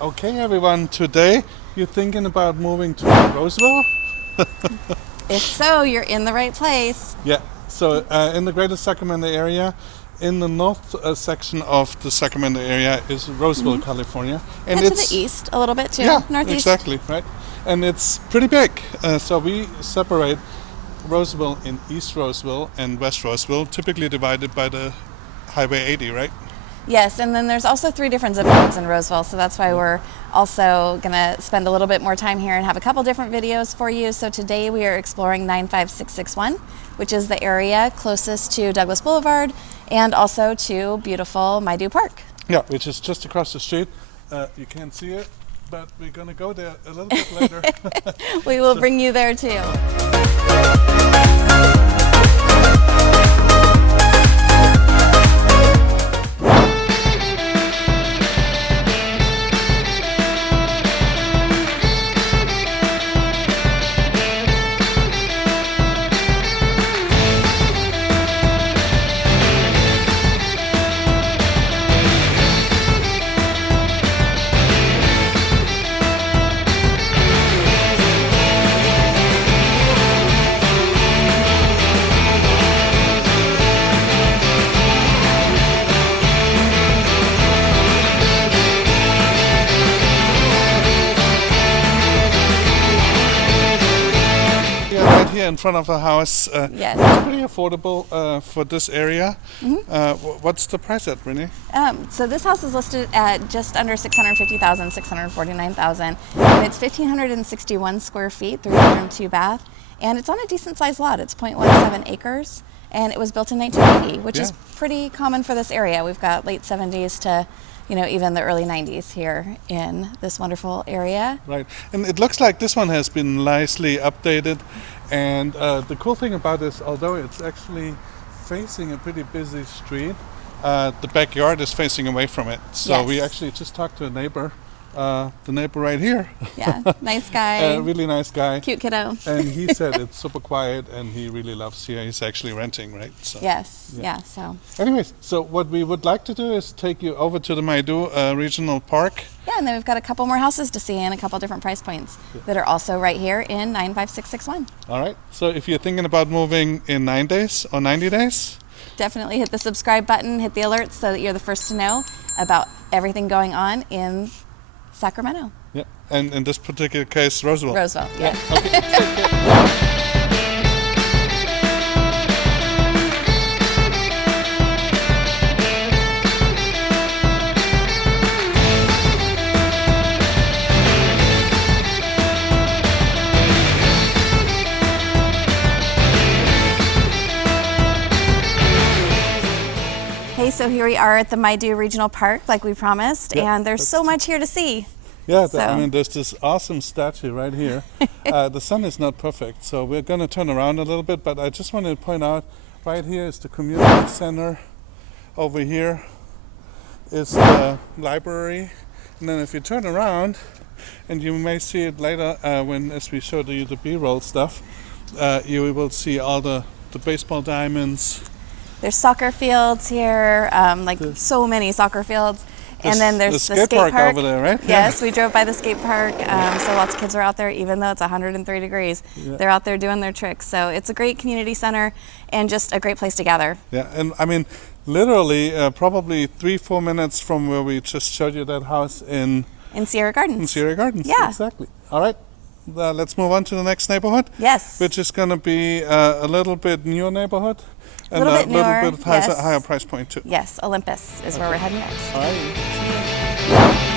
Okay, everyone, today you're thinking about moving to Roseville? If so, you're in the right place. Yeah, so in the greater Sacramento area, in the north section of the Sacramento area is Roseville, California. And And to the east a little bit too. yeah, Northeast. exactly, right? And it's pretty big. So we separate Roseville in East Roseville and West Roseville, typically divided by the Highway 80, right? Yes, and then there's also 3 different zip codes in Roseville, so that's why we're also going to spend a little bit more time here and have a couple different videos for you. So today we are exploring 95661, which is the area closest to Douglas Boulevard and also to beautiful Maidu Park. Yeah, which is just across the street. You can't see it, but we're going to go there a little bit later. We will bring you there too. Here in front of the house. Yes. It's pretty affordable for this area. What's the price at, Renee? So this house is listed at just under $650,000, $649,000, and it's 1,561 square feet, 3 bedroom, 2 bath, and it's on a decent sized lot. It's 0.17 acres, and it was built in 1980, which is pretty common for this area. We've got late 70s to even the early 90s here in this wonderful area. Right, and it looks like this one has been nicely updated, and the cool thing about this, although it's actually facing a pretty busy street, the backyard is facing away from it. So we actually just talked to a neighbor, the neighbor right here. Yeah, nice guy. Really nice guy. Cute kiddo. And he said it's super quiet and he really loves here. He's actually renting, right? So, Yes, so. Anyways, so what we would like to do is take you over to the Maidu Regional Park. Yeah, and then we've got a couple more houses to see and a couple different price points that are also right here in 95661. All right, so if you're thinking about moving in 9 days or 90 days, definitely hit the subscribe button, hit the alerts so that you're the first to know about everything going on in Sacramento. Yeah, and in this particular case, Roseville. Roseville, yes. Okay. Hey, so here we are at the Maidu Regional Park, like we promised, and there's so much here to see. Yeah, I mean, there's this awesome statue right here. The sun is not perfect, so we're going to turn around a little bit, but I just wanted to point out, right here is the community center. Over here is the library. And then if you turn around, and you may see it later as we show you the B-roll stuff, you will see all the baseball diamonds. There's soccer fields here, so many soccer fields. And then there's the skate park over there, right? Yes, we drove by the skate park, so lots of kids are out there, even though it's 103 degrees. Yeah. They're out there doing their tricks. So it's a great community center and just a great place to gather. Yeah, and I mean, literally probably 3-4 minutes from where we just showed you that house in Sierra Gardens. In Sierra Gardens, yeah. Exactly. All right, let's move on to the next neighborhood. Yes. Which is going to be a little bit newer neighborhood. And a little bit higher price point too. Yes, Olympus is where we're heading next. All right.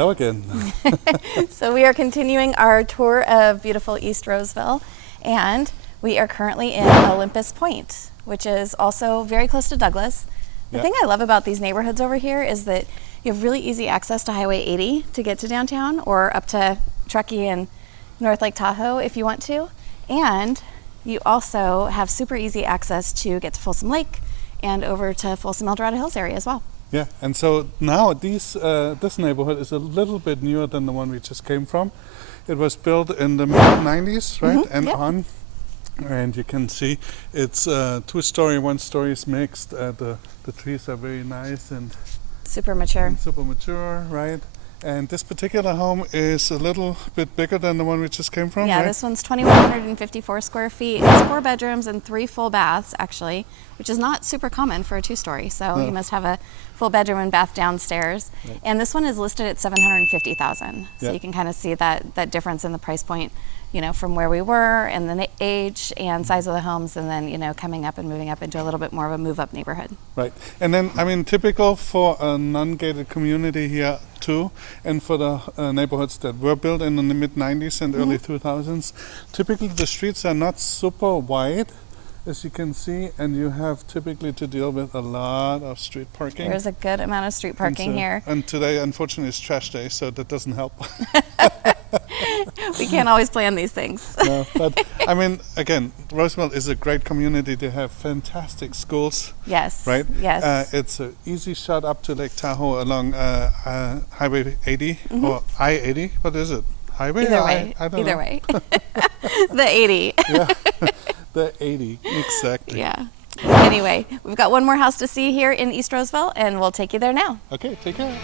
Hello again. So we are continuing our tour of beautiful East Roseville, and we are currently in Olympus Point, which is also very close to Douglas. The thing I love about these neighborhoods over here is that you have really easy access to Highway 80 to get to downtown, or up to Truckee and North Lake Tahoe if you want to. And you also have super easy access to get to Folsom Lake and over to Folsom El Dorado Hills area as well. Yeah, and so now this neighborhood is a little bit newer than the one we just came from. It was built in the mid-90s, right? Mm-hmm, and yep. on. And you can see it's 2-story, 1-story is mixed. The trees are very nice and Super mature. super mature, right? And this particular home is a little bit bigger than the one we just came from, Yeah, right? this one's 2,154 square feet. It's 4 bedrooms and 3 full baths, actually, which is not super common for a 2-story. So No. you must have a full bedroom and bath downstairs. Right. And this one is listed at $750,000. So Yeah. you can kind of see that difference in the price point, you know, from where we were and the age and size of the homes, and then, you know, coming up and moving up into a little bit more of a move-up neighborhood. Right. And then, I mean, typical for a non-gated community here too, and for the neighborhoods that were built in the mid-90s and early 2000s, typically the streets are not super wide, as you can see, and you have typically to deal with a lot of street parking. There's a good amount of street parking here. And today, unfortunately, is trash day, so that doesn't help. We can't always plan these things. No, but I mean, again, Roseville is a great community. They have fantastic schools, Yes. right? Yes. It's an easy shot up to Lake Tahoe along Highway 80 or I-80. What is it? Highway? Either or way. I don't Either know. way. The 80. Yeah, the 80, exactly. Yeah. Anyway, we've got one more house to see here in East Roseville, and we'll take you there now. Okay, take care.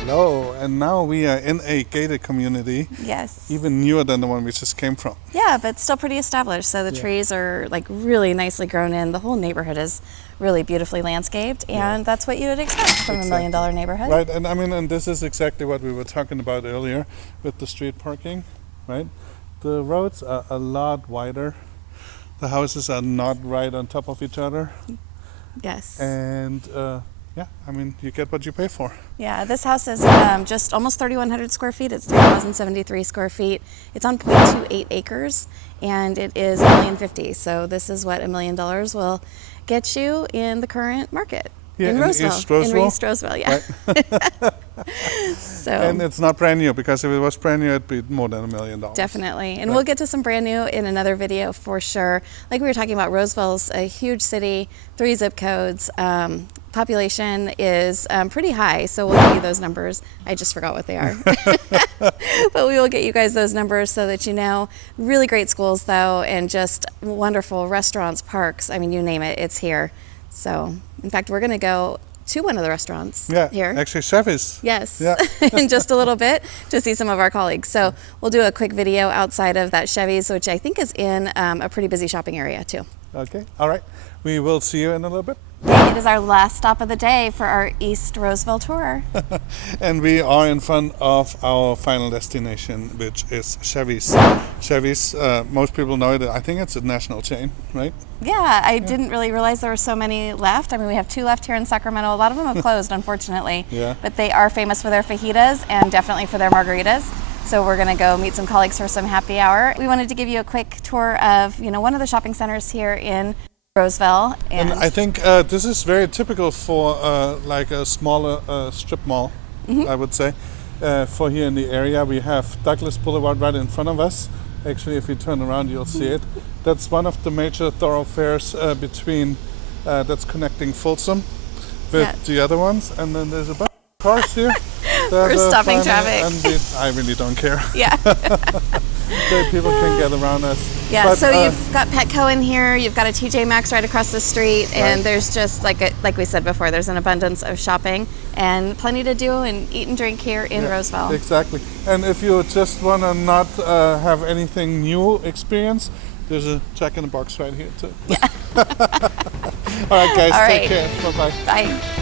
Hello, and now we are in a gated community, Yes. even newer than the one we just came from. Yeah, but still pretty established. So the trees are like really nicely grown in. The whole neighborhood is really beautifully landscaped, and that's what you would expect from a $1 million neighborhood. Right, and I mean, and this is exactly what we were talking about earlier with the street parking, right? The roads are a lot wider. The houses are not right on top of each other, Yes. and yeah, I mean, you get what you pay for. Yeah, this house is just almost 3,100 square feet. It's 3,073 square feet. It's on 0.28 acres, and it is $1,050,000. So this is what $1 million will get you in the current market. Yeah, in Roseville. East Roseville? In East Roseville, yeah. Right. So And it's not brand new, because if it was brand new, it'd be more than $1 million. definitely. And Right. we'll get to some brand new in another video for sure. Like we were talking about, Roseville's a huge city, 3 zip codes. Population is pretty high, so we'll give you those numbers. I just forgot what they are. But we will get you guys those numbers so that you know. Really great schools, though, and just wonderful restaurants, parks. I mean, you name it, it's here. So, in fact, we're going to go to one of the restaurants Yeah, here. actually, Chevy's. Yes, Yeah. in just a little bit to see some of our colleagues. So we'll do a quick video outside of that Chevy's, which I think is in a pretty busy shopping area too. Okay, all right. We will see you in a little bit. It is our last stop of the day for our East Roseville tour. And we are in front of our final destination, which is Chevy's. Chevy's, most people know it. I think it's a national chain, right? Yeah, I didn't really realize there were so many left. I mean, we have 2 left here in Sacramento. A lot of them have closed, unfortunately. Yeah. But they are famous for their fajitas and definitely for their margaritas. So we're going to go meet some colleagues for some happy hour. We wanted to give you a quick tour of, you know, one of the shopping centers here in Roseville. And I think this is very typical for like a smaller strip mall, I would say. For here in the area, we have Douglas Boulevard right in front of us. Actually, if you turn around, you'll see it. That's one of the major thoroughfares between that's connecting Folsom with the other ones. And then there's a bunch of cars here. We're stopping traffic. And I really don't care. Yeah. That people can get around us. Yeah, But, so you've got Petco in here, you've got a TJ Maxx right across the street, and Right. there's just, like we said before, there's an abundance of shopping and plenty to do and eat and drink here in Roseville. Exactly. And if you just want to not have anything new experience, there's a Jack in the Box right here too. Yeah. All right, guys, All take right. care. Bye-bye. Bye.